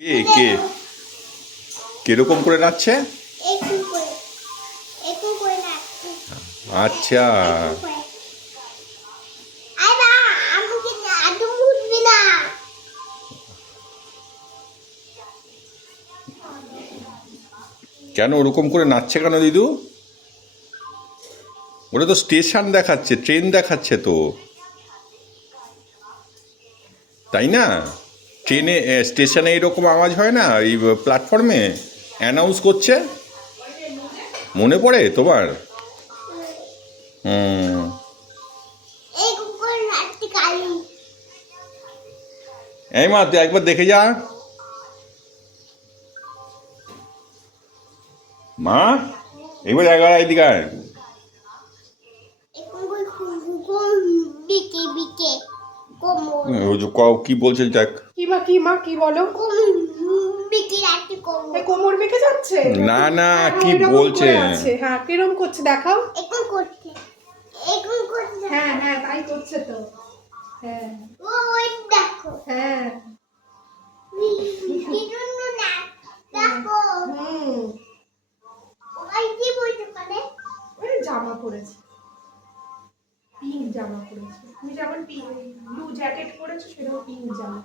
কে কে কিরকম করে নাচছে? আচ্ছা, কেন ওরকম করে নাচছে কেন দিদু? ওটা তো স্টেশন দেখাচ্ছে, ট্রেন দেখাচ্ছে তো, তাই না? ট্রেনে স্টেশনে এরকম আওয়াজ হয় না? এই প্ল্যাটফর্মে অ্যানাউন্স করছে, মনে পড়ে তোমার? হুম। এই মা, তুই একবার দেখে যা। মা, একবার একবার এইদিকে আয়। ওই যে কি বলছে দেখ। কি বলো? কোমর বেঁকে যাচ্ছে না না, হ্যাঁ, কি ওইরকম বলছে? করে আছে। হ্যাঁ, কিরম করছে দেখাও। হ্যাঁ হ্যাঁ, তাই করছে তো। হ্যাঁ হ্যাঁ। ওই জামা পরেছে, পিঙ্ক জামা পরেছে। তুমি যেমন ব্লু জ্যাকেট পরেছো, সেটাও পিঙ্ক জামা।